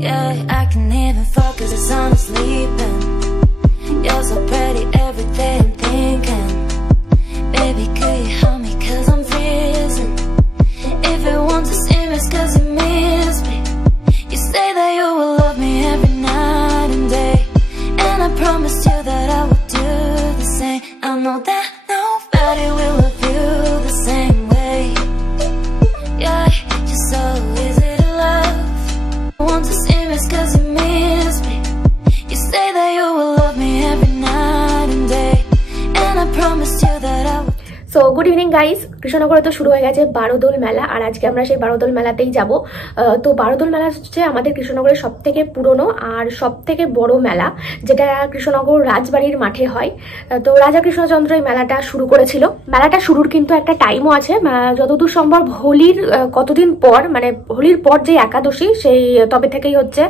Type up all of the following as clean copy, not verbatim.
Yeah, I can even focus as I'm sleeping. You're so pretty every day I'm thinking. Baby, could you help me cause I'm freezing. If you want to see me it's cause you miss me. You say that you will love me every night and day, and I promised you that I would do the same. I know that nobody will love you the same way. Yeah, you're so easy to love. I want to see me it's cause you miss me. You say that you will love me every night and day, and I promised you that I would. So good evening guys, কৃষ্ণনগরে তো শুরু হয়ে গেছে বারোদোল মেলা, আর আজকে আমরা সেই বারোদোল মেলাতেই যাব। তো বারোদোল মেলা হচ্ছে আমাদের কৃষ্ণনগরের সব থেকে পুরনো আর সব থেকে বড় মেলা, যেটা কৃষ্ণনগর রাজবাড়ির মাঠে হয়। তো রাজা কৃষ্ণচন্দ্র এই মেলাটা শুরু করেছিল। মেলাটা শুরুর কিন্তু একটা টাইমও আছে, যতদূর সম্ভব হোলির কতদিন পর, মানে হোলির পর যে একাদশী সেই তবে থেকেই হচ্ছে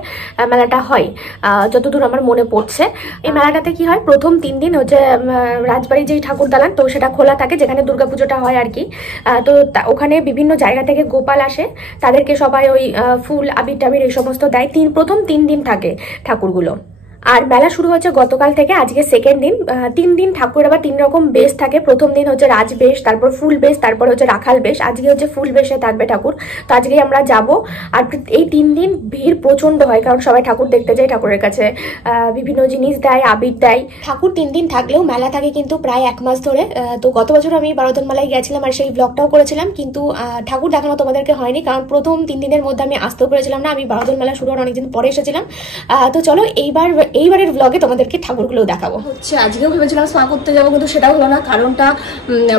মেলাটা হয়, যতদূর আমার মনে পড়ছে। এই মেলাটাতে কি হয়, প্রথম 3 দিন হচ্ছে রাজবাড়ির যেই ঠাকুর দালান তো সেটা খোলা থাকে, যেখানে দুর্গাপুজোটা হয় আর কি। তো ওখানে বিভিন্ন জায়গা থেকে গোপাল আসে, তাদেরকে সবাই ওই ফুল আবির টাবির এই সমস্ত দেয়। প্রথম 3 দিন থাকে ঠাকুরগুলো। আর মেলা শুরু হচ্ছে গতকাল থেকে, আজকে সেকেন্ড দিন। 3 দিন ঠাকুর আবার 3 রকম বেশ থাকে। প্রথম দিন হচ্ছে রাজবেশ, তারপর ফুল বেশ, তারপর হচ্ছে রাখাল বেশ। আজকে হচ্ছে ফুল বেশে থাকবে ঠাকুর, তো আজকে আমরা যাব। আর এই 3 দিন ভিড় প্রচন্ড হয়, কারণ সবাই ঠাকুর দেখতে যায়, ঠাকুরের কাছে বিভিন্ন জিনিস দেয়, আবির দেয়। ঠাকুর 3 দিন থাকলেও মেলা থাকে কিন্তু প্রায় 1 মাস ধরে। তো গত বছর আমি বারোদোল মেলায় গেছিলাম আর সেই ব্লগটাও করেছিলাম, কিন্তু ঠাকুর দেখানো তোমাদেরকে হয়নি, কারণ প্রথম 3 দিনের মধ্যে আমি আসতেও পেরেছিলাম না। আমি বারোদোল মেলা শুরু হওয়ার অনেকদিন পরে এসেছিলাম। তো চলো এইবারের ব্লগে তোমাদেরকে ঠাকুরগুলো দেখাবো। হচ্ছে আজকেও ভেবেছিলাম স্পা করতে যাবো, কিন্তু সেটাও হলো না। কারণটা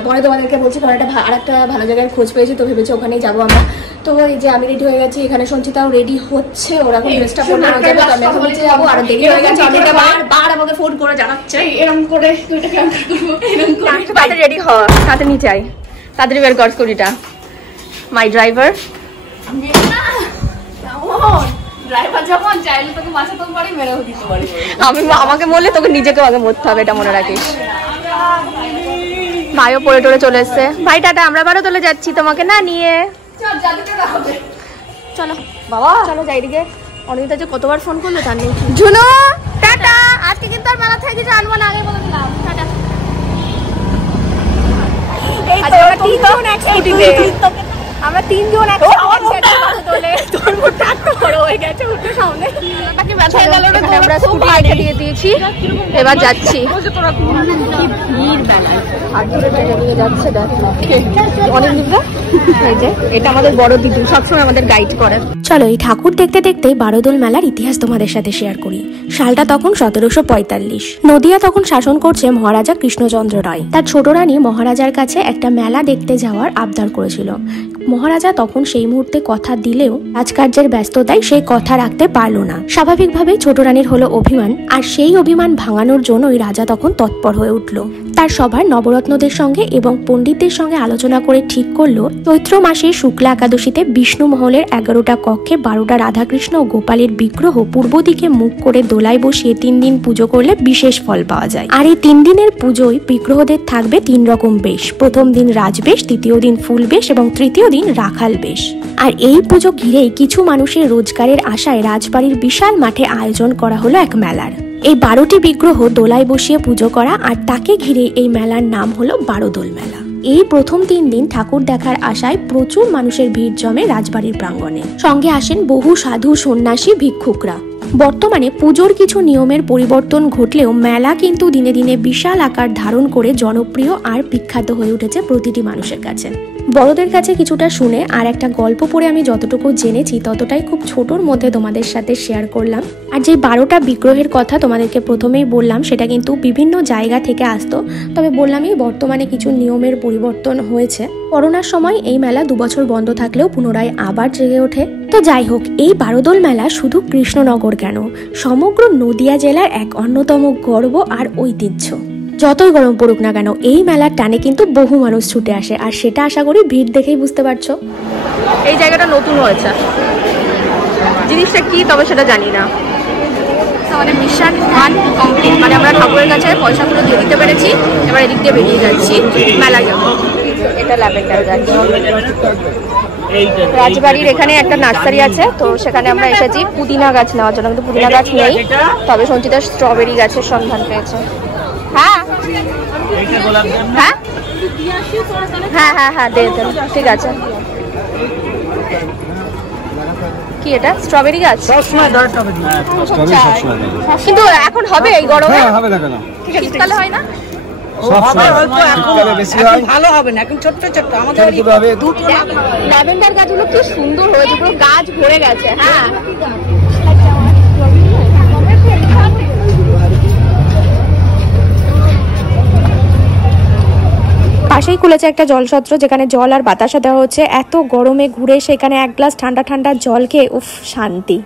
পরে তোমাদেরকে বলছি, কারণ আরেকটা ভালো জায়গায় খোঁজ পেয়েছি, তো ভেবেছি ওখানেই যাবো আমরা। তো এই যে আমি রেডি হয়ে গেছি, এখানে সঞ্চিতাও রেডি হচ্ছে। ওরা এখন ড্রেসটা পরে যাবে, তো আমি এখন নিচে যাবো। আর দেরি হয়ে গেছে, অনেকটা বার আমাকে ফোন করে জানাচ্ছে এরকম করে তুইটা কেমন করবো, এরকম করে তাদের রেডি হ, তাতে নিচে আই, তাদের বের কর স্কুটিটা। মাই ড্রাইভার আমাকে বললে তোকে নিজেকে আগে মরতে হবে, এটা মনে রাখিস। ভাইও পরে টরে চলে এসছে। ভাই টাটা, আমরা বারোদোলে যাচ্ছি তোমাকে না নিয়ে। চলো বাবা, চলো যাই দিকে। অনেকদিন যে কতবার ফোন করলো তার নেই। ঝুনু টাটা, আজকে কিন্তু আর মেলা থেকে কিছু আনবো না, আগে বলে দিলাম। টাটা। আমরা 3 জন দিয়েছি, এবার যাচ্ছি। এটা আমাদের বড় দিদি, সবসময় আমাদের গাইড করে। চলো এই ঠাকুর দেখতে দেখতে বারোদোল মেলার ইতিহাস তোমাদের সাথে শেয়ার করি। সালটা তখন 1745। নদিয়া তখন শাসন করছে মহারাজা কৃষ্ণচন্দ্র রায়। তার ছোট রানী মহারাজার কাছে একটা মেলা দেখতে যাওয়ার আবদার করেছিল। মহারাজা তখন সেই মুহূর্তে কথা দিলেও রাজকার্যের ব্যস্ততায় সেই কথা রাখতে পারল না। স্বাভাবিকভাবেই ছোট রানীর হলো অভিমান, আর সেই অভিমান ভাঙানোর জন্যই রাজা তখন তৎপর হয়ে উঠল। তার সভার নবরত্নদের সঙ্গে এবং পণ্ডিতদের সঙ্গে আলোচনা করে ঠিক করলো চৈত্র মাসের শুক্লা একাদশীতে বিষ্ণু মহলের 11টা কক্ষে 12টা রাধাকৃষ্ণ ও গোপালের বিগ্রহ পূর্ব দিকে মুখ করে দোলায় বসিয়ে 3 দিন পুজো করলে বিশেষ ফল পাওয়া যায়। আর এই 3 দিনের পুজোয় বিগ্রহদের থাকবে 3 রকম বেশ। প্রথম দিন রাজবেশ, দ্বিতীয় দিন ফুল বেশ এবং তৃতীয় দিন রাখাল বেশ। আর এই পুজো ঘিরেই কিছু মানুষের রোজগারের আশায় রাজবাড়ির বিশাল মাঠে আয়োজন করা হলো এক মেলার। এই 12টি বিগ্রহ দোলায় বসিয়ে পুজো করা, আর তাকে ঘিরে এই মেলার নাম হলো বারোদোল মেলা। এই প্রথম 3 দিন ঠাকুর দেখার আশায় প্রচুর মানুষের ভিড় জমে রাজবাড়ির প্রাঙ্গণে। সঙ্গে আসেন বহু সাধু, সন্ন্যাসী, ভিক্ষুকরা। বর্তমানে পুজোর কিছু নিয়মের পরিবর্তন ঘটলেও মেলা কিন্তু দিনে দিনে বিশাল আকার ধারণ করে জনপ্রিয় আর বিখ্যাত হয়ে উঠেছে প্রতিটি মানুষের কাছে। বড়দের কাছে কিছুটা শুনে আর একটা গল্প পড়ে আমি যতটুকু জেনেছি ততটাই খুব ছোটোর মধ্যে তোমাদের সাথে শেয়ার করলাম। আর যে 12টা বিগ্রহের কথা তোমাদেরকে প্রথমেই বললাম, সেটা কিন্তু বিভিন্ন জায়গা থেকে আসতো। তবে বললামই বর্তমানে কিছু নিয়মের পরিবর্তন হয়েছে। করোনার সময় এই মেলা 2 বছর বন্ধ থাকলেও পুনরায় আবার জেগে ওঠে। তো যাই হোক, এই বারোদোল মেলা শুধু কৃষ্ণনগর কেন, সমগ্র নদিয়া জেলার এক অন্যতম গর্ব আর ঐতিহ্য। যতই গরম পড়ুক না কেন, এই মেলার টানে কিন্তু বহু মানুষ ছুটে আসে, আর সেটা আশা করি ভিড় দেখেই বুঝতে পারছো। এই জায়গাটা নতুন হয়েছে, জিনিসটা কি তবে সেটা জানি না। আমাদের মিশন 1 কমপ্লিট, মানে আমরা ঠাকুরের কাছে পয়সাগুলো দিয়ে দিতে পেরেছি। এবার এদিক দিয়ে বেরিয়ে যাচ্ছি, মেলা যাবো। এটা ল্যাভেন্ডার গাছ, রাজবাড়ির এখানে একটা নার্সারি আছে, তো সেখানে আমরা এসেছি পুদিনা গাছ নেওয়ার জন্য, কিন্তু পুদিনা গাছ নেই, তবে সঞ্চিতা স্ট্রবেরি গাছের সন্ধান পেয়েছে। হ্যাঁ হ্যাঁ হ্যাঁ হ্যাঁ হ্যাঁ দেন, ঠিক আছে। কি এটা স্ট্রবেরি গাছ? কিন্তু এখন হবে এই গরমে? শীতকালে হয় না? ভালো হবে না, এখন ছোট্ট ছোট্ট আমাদের ল্যাভেন্ডার গাছগুলো কি সুন্দর হয়েছে, পুরো গাছ ভরে গেছে। হ্যাঁ পাশেই খুলেছে একটা জলছত্র, যেখানে জল আর বাতাসা দেওয়া হচ্ছে। এত গরমে ঘুরে সেখানে এক গ্লাস ঠান্ডা ঠান্ডা জল খেয়ে উফ শান্তি।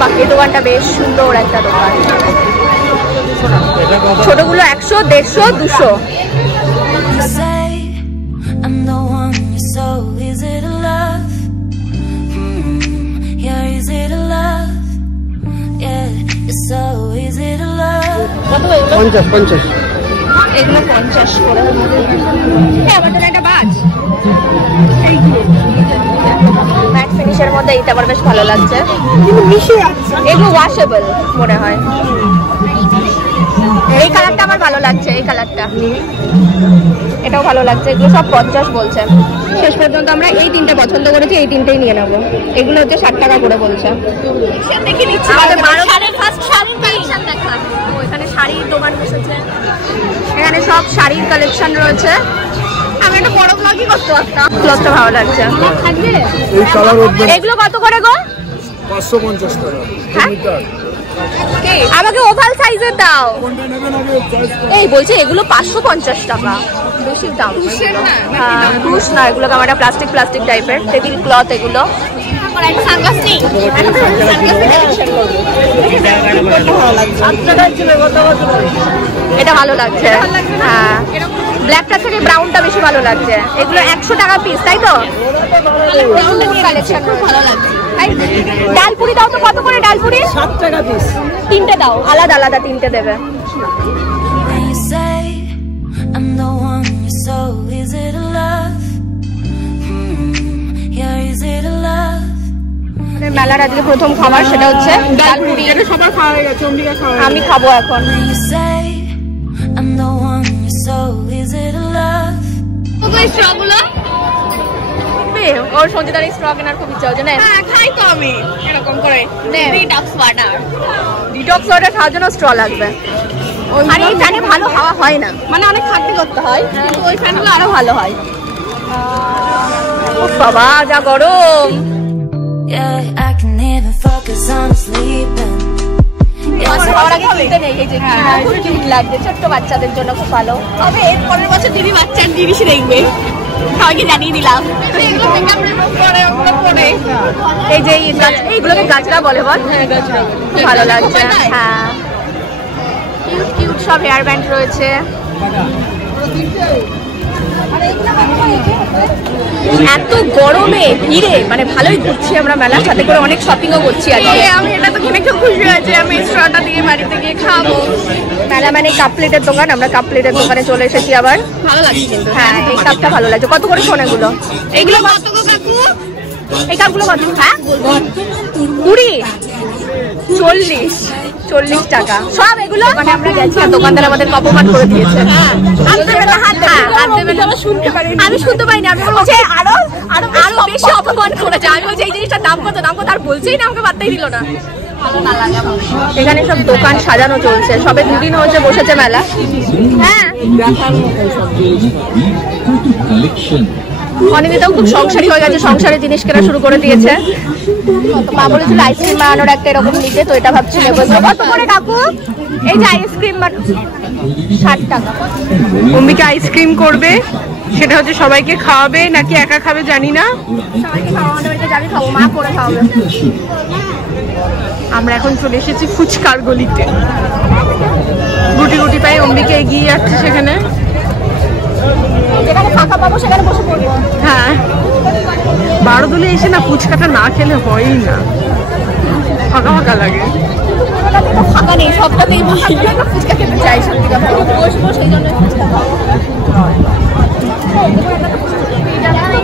বাকি দোকানটা বেশ সুন্দর একটা দোকান, ছোটগুলো 100, 150, 200। এগুলো 50 করে। একটা বাজ ম্যাট ফিনিশের মধ্যে এইটা আমার বেশ ভালো লাগছে, এগুলো ওয়াশেবল মনে হয়। এই কালারটা আমার ভালো লাগছে, এই কালারটা, এটাও ভালো লাগছে। এগুলো সব 50 বলছে। শেষ পর্যন্ত আমরা এই তিনটে পছন্দ করেছি, এই তিনটেই নিয়ে নেবো। এগুলো হচ্ছে 60 টাকা করে বলছে। এখানে শাড়ির দোকান বসেছে, এখানে সব শাড়ির কালেকশন রয়েছে। আমি একটা বড় ব্লগই করতে পারতাম, ব্লগটা ভালো লাগছে। এগুলো কত করে গো? 550 টাকা। আমাকে ওভাল সাইজের দাও। এই বলছে এগুলো 550 টাকা, বেশি দাম। ক্রুশ না, এগুলো আমার প্লাস্টিক প্লাস্টিক টাইপের টেবিল ক্লথ। এগুলো এটা ভালো লাগছে। হ্যাঁ ব্ল্যাকটা থেকে ব্রাউনটা বেশি ভালো লাগছে। এগুলো 100 টাকা পিস, তাই তো? ভালো লাগছে। ডালপুরি দাও তো, কত করে ডালপুরি? 7 টাকা পিস। তিনটে দাও, আলাদা আলাদা তিনটে দেবে। মেলার আজকে প্রথম খাবার সেটা হচ্ছে ডালপুরি। সবার খাওয়া হয়ে গেছে, অম্বিকা খাওয়া। আমি খাবো এখন। ওর সঞ্চিতার স্ট্র কেনার খুব ইচ্ছা হচ্ছে। হ্যাঁ খাই তো আমি এরকম করে। ডিটক্স ওয়াটার খাওয়ার জন্য স্ট্র লাগবে। আর এই ফ্যানে ভালো হাওয়া হয় না, মানে অনেক খাটনি করতে হয়, কিন্তু ওই ফ্যানগুলো আরো ভালো হয়। বাবা যা গরম। ছোট্ট বাচ্চাদের জন্য খুব ভালো হবে। এর পরের বছর দিদি বাচ্চার জিনিস দেখবে, সবাইকে জানিয়ে দিলাম। এই যে এইগুলোকে গাছরা বলে, বল? ভালো লাগছে। হ্যাঁ কিউট কিউট সব হেয়ার ব্যান্ড রয়েছে। এত গরমে ভিড়ে মানে ভালোই ঘুরছি আমরা মেলার, সাথে করে অনেক শপিংও করছি আজকে। আমি এটা তো কিনে খুব খুশি হয়েছে, আমি স্ট্রটা দিয়ে বাড়িতে গিয়ে খাবো। মেলা মানে কাপ প্লেটের দোকান, আমরা কাপ প্লেটের দোকানে চলে এসেছি আবার। ভালো লাগছে কিন্তু। হ্যাঁ এই কাপটা ভালো লাগছে। কত করে শোন এগুলো? এগুলো কত গো কাকু? এই কাপগুলো কত? হ্যাঁ 20, 40 টাকা সব। এগুলো মানে আমরা গেছি আর দোকানদার আমাদের অপমান করে দিয়েছে। আমি শুনতে পাইনি, আমি বলছি আরো আরো আরো বেশি অপমান করেছে। আমি বলছি এই জিনিসটার দাম কত, দাম কত, আর বলছেই না, আমাকে বার্তাই দিল না। এখানে সব দোকান সাজানো চলছে, সবে 2 দিন হচ্ছে বসেছে মেলা। হ্যাঁ অনিন্দিতাও খুব সংসারী হয়ে গেছে, সংসারের জিনিস কেনা শুরু করে দিয়েছে। মা বলেছিল আইসক্রিম বানানোর একটা এরকম নিতে, তো এটা ভাবছি নেবো। কত করে কাকু? এই যে আইসক্রিম 60 টাকা। অম্বিকা আইসক্রিম করবে, সেটা হচ্ছে সবাইকে খাওয়াবে নাকি একা খাবে জানি না। সবাইকে খাওয়ানো হয়েছে, জানি খাবো, মা করে খাওয়াবে। আমরা এখন চলে এসেছি ফুচকার গলিতে, গুটি গুটি পায়ে অম্বিকা এগিয়ে যাচ্ছে সেখানে। যেখানে ফাঁকা পাবো সেখানে বসে পড়বো। হ্যাঁ বারোদলে এসে না ফুচকাটা না খেলে হয়ই না, ফাঁকা ফাঁকা লাগে। ফাঁকা নেই, সবটাতেই ফুচকা খেতে চাই, সত্যি কথা বসবো সেই জন্য ফুচকা খাবো।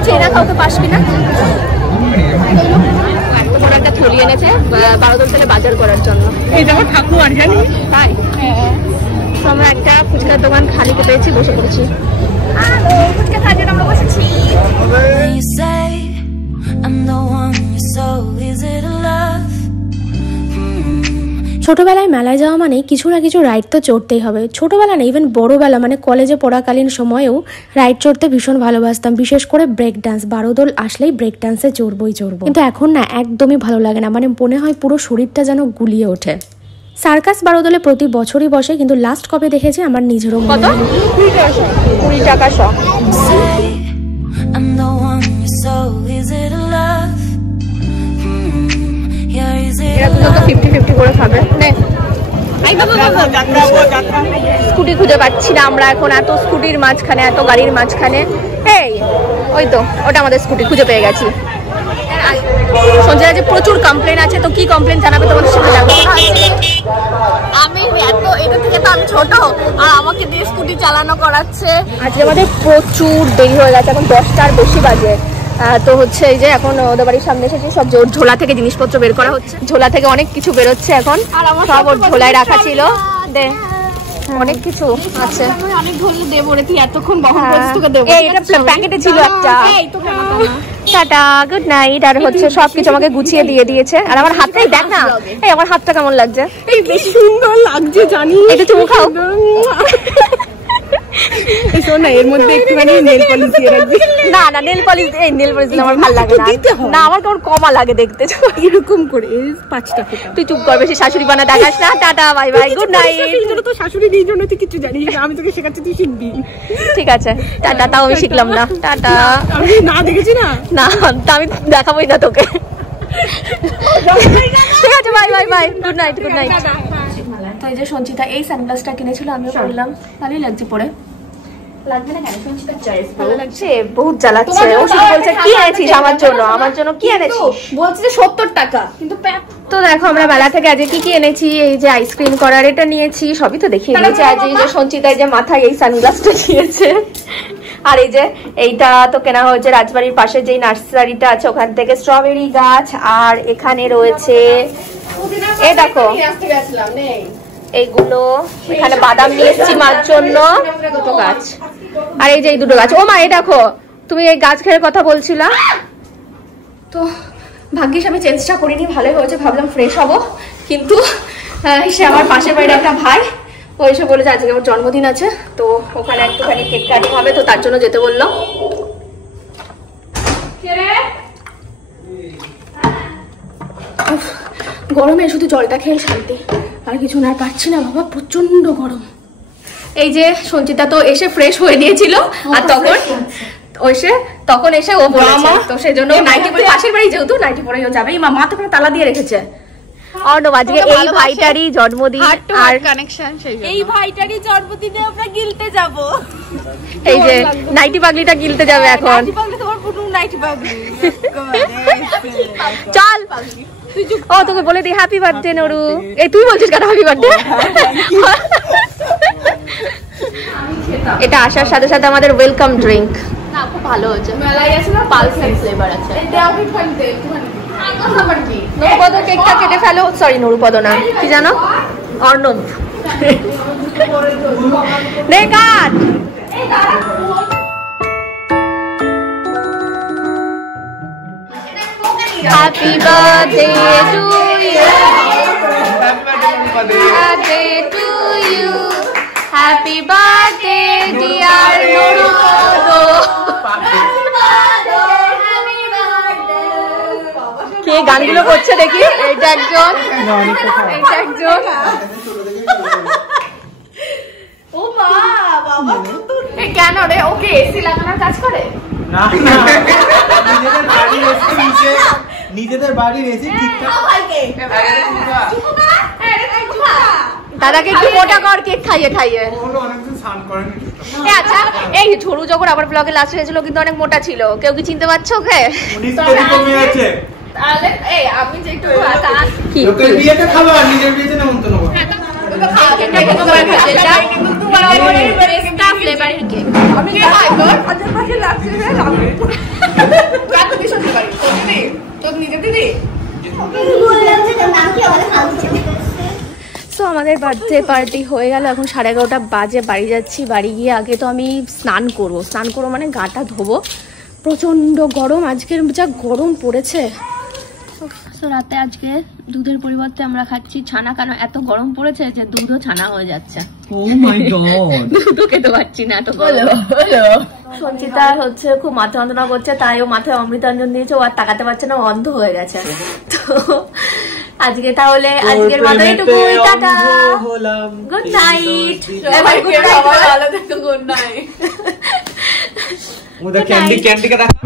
চেনা কাউকে পাস কিনা? এত বড় একটা থলি এনেছে বারোদল থেকে বাজার করার জন্য। এটা আমার ঠাকুর জানি তাই আমরা একটা ফুচকার দোকান খালিতে পেয়েছি, বসে পড়েছি। ফুচকা খাওয়ার জন্য আমরা বসেছি। You say I'm the one you're so easy to love. ছোটবেলায় মেলায় যাওয়া মানে কিছু না কিছু রাইড তো চড়তেই হবে। ছোটবেলা না, ইভেন বড়বেলা মানে কলেজে পড়াকালীন সময়েও রাইড চড়তে ভীষণ ভালোবাসতাম, বিশেষ করে ব্রেক ডান্স। বারোদল আসলেই ব্রেক ডান্সে চড়বই চড়বো, কিন্তু এখন না একদমই ভালো লাগে না, মানে মনে হয় পুরো শরীরটা যেন গুলিয়ে ওঠে। সার্কাস বারোদলে প্রতি বছরই বসে, কিন্তু লাস্ট কবে দেখেছি আমার নিজেরও মনে নেই। 20 টাকা শ। I'm the one you're so easy to love. You're easy to এরা তো 50-50 করে খাবে। স্কুটি খুঁজে পাচ্ছি না আমরা এখন, এত স্কুটির মাঝখানে, এত গাড়ির মাঝখানে। এই ওই তো ওটা আমাদের স্কুটি, খুঁজে পেয়ে গেছি। সঞ্জয় যে প্রচুর কমপ্লেন আছে, তো কি কমপ্লেন জানাবে তোমাদের সাথে যাবো। আমি এত এটা থেকে তো আমি ছোট, আর আমাকে দিয়ে স্কুটি চালানো করাচ্ছে। আজকে আমাদের প্রচুর দেরি হয়ে গেছে, এখন 10টার বেশি বাজে। তো হচ্ছে এই যে এখন ওদের বাড়ির সামনে এসেছি, সব ঝোলা থেকে জিনিসপত্র বের করা হচ্ছে। ঝোলা থেকে অনেক কিছু বেরোচ্ছে এখন, সব ওর ঝোলায় রাখা ছিল। দে অনেক কিছু আছে, অনেক ধরে দেবো রে, তুই এতক্ষণ বহন করছিস, তোকে দেবো। এই এটা প্যাকেটে ছিল একটা। Tata, good night. আর হচ্ছে সবকিছু আমাকে গুছিয়ে দিয়ে দিয়েছে। আর আমার হাতটাই দেখ না, এই আমার হাতটা কেমন লাগছে? এই বেশি সুন্দর লাগছে জানি। এটা চুমু খাও। এই শোন না, এর মধ্যে একটুখানি নেল পলিশ দিয়ে রাখবি। না না, নেল পলিশ, এই নেল পলিশ দিলে আমার ভালো লাগে না। না আমার কেমন কমা লাগে দেখতে। এরকম করে 5 টাকা। তুই চুপ কর, বেশি শাশুড়ি বানা দেখাস না। Tata, bye bye, good night. তোর তো শাশুড়ি নেই জন্য তুই কিছু জানিস না, আমি তোকে শেখাচ্ছি, তুই শিখবি। ঠিক আছে, টাটা। তাও আমি শিখলাম না। টাটা। আমি না দেখেছি না, না তা আমি দেখাবোই না তোকে। ঠিক আছে, bye bye bye, good night, good night. তো এই যে সঞ্চিতা এই সানগ্লাসটা কিনেছিল, আমিও পরলাম, ভালোই লাগছে পরে। লাগবে না কেন? সঞ্চিতার চয়েস ভালো লাগছে, বহুত জ্বালাচ্ছে। ও শুধু বলছে কি এনেছিস আমার জন্য, আমার জন্য কি এনেছিস? বলছি যে 70 টাকা, কিন্তু তো দেখো আমরা মেলা থেকে আজকে কি কি এনেছি। এই যে আইসক্রিম করার এটা নিয়েছি, সবই তো দেখিয়ে দিয়েছি। আজ এই যে সঞ্চিতা এই যে মাথায় এই সানগ্লাসটা নিয়েছে। আর এই যে এইটা তো কেনা হয়েছে রাজবাড়ির পাশে যেই নার্সারিটা আছে ওখান থেকে, স্ট্রবেরি গাছ। আর এখানে রয়েছে এই দেখো এইগুলো, এখানে বাদাম নিয়ে এসেছি মার জন্য, দুটো গাছ। আর এই যে এই দুটো গাছ। ও মা, এই দেখো তুমি এই গাছ ঘেরের কথা বলছিলা তো। ভাগ্যিস আমি চেঞ্জটা করিনি, ভালোই হয়েছে, ভাবলাম ফ্রেশ হবো। কিন্তু সে আমার পাশের বাড়ির একটা ভাই, ও এসে বলেছে আজকে আমার জন্মদিন আছে, তো ওখানে একটুখানি কেক কাটিং হবে, তো তার জন্য যেতে বললো। গরমে শুধু জলটা খেয়ে শান্তি, আর কিছু না, পারছি না বাবা, প্রচন্ড গরম। এই যে সঞ্চিতা তো এসে ফ্রেশ হয়ে নিয়েছিল, আর তখন এসে ও বলেছে, তো সেজন্য নাইটি পরে, পাশের বাড়ি যেহেতু নাইটি পরেই ও যাবে। মা তো তালা দিয়ে রেখেছে। অর্ণব আজকে এই ভাইটারই জন্মদিন, আর কানেকশন এই ভাইটারই জন্মদিনে আমরা গিলতে যাব। এই যে নাইটি পাগলিটা গিলতে যাবে এখন। নাইটি পাগলি, তোমার পুরো নাইটি পাগলি। চল, ও তোকে বলে দিই হ্যাপি বার্থডে নরু। এই তুই বলছিস কেন হ্যাপি বার্থডে? এটা আসার সাথে সাথে আমাদের ওয়েলকাম ড্রিঙ্ক। না খুব ভালো হয়েছে, মেলায় আছে না, পালসের ফ্লেভার আছে। এটা আমি খাইতে নাম্বার কি নরুপদ কেকটা কেটে ফেলো। সরি নরুপদ না, কি জানো, অর্ণব। নে কাট। Happy birthday to you. Birthday to you. Happy birthday dear Norupodo. কে গানগুলো করছে দেখি? এইটা একজন, এইটা একজন। ও মা, বাবা এ কেন রে? ওকে এসি লাগানোর কাজ করে? না না, নিজেদের বাড়ির এসি ঠিকঠাক। দাদাকে একটু মোটা কর, কেক খাইয়ে খাইয়ে। অনেকদিন স্নান করেনি। আচ্ছা, এই ঝড়ু যখন আবার ব্লগে লাস্ট হয়েছিল কিন্তু অনেক মোটা ছিল, কেউ কি চিনতে পারছো ওকে? 19 কেজি কমে আছে। তাহলে এই আমি যে একটু কি লোকের বিয়েতে খাবো আর নিজের বিয়েতে নেমন্তন্ন করবো। ফ্লেভারের কেক। আমি কাজের পাশে লাগছে তোর নিজে দিদি তো আমাদের বার্থডে পার্টি হয়ে গেল, এখন 11:30 বাজে, বাড়ি যাচ্ছি। বাড়ি গিয়ে আগে তো আমি স্নান করবো মানে গাটা ধোবো, প্রচণ্ড গরম, আজকের যা গরম পড়েছে। তো রাতে আজকে দুধের পরিবর্তে আমরা খাচ্ছি ছানা, কারণ এত গরম পড়েছে যে দুধও ছানা হয়ে যাচ্ছে। দুধও খেতে পারছি না, এত গরম। সঞ্চিতা হচ্ছে খুব মাথা যন্ত্রণা করছে, তাই ও মাথায় অমৃতাঞ্জন দিয়েছে, ও আর তাকাতে পারছে না, অন্ধ হয়ে গেছে। তো আজকে তাহলে আজকের মতো এইটুকুই, tata, good night. Good night. Candy কে দেখা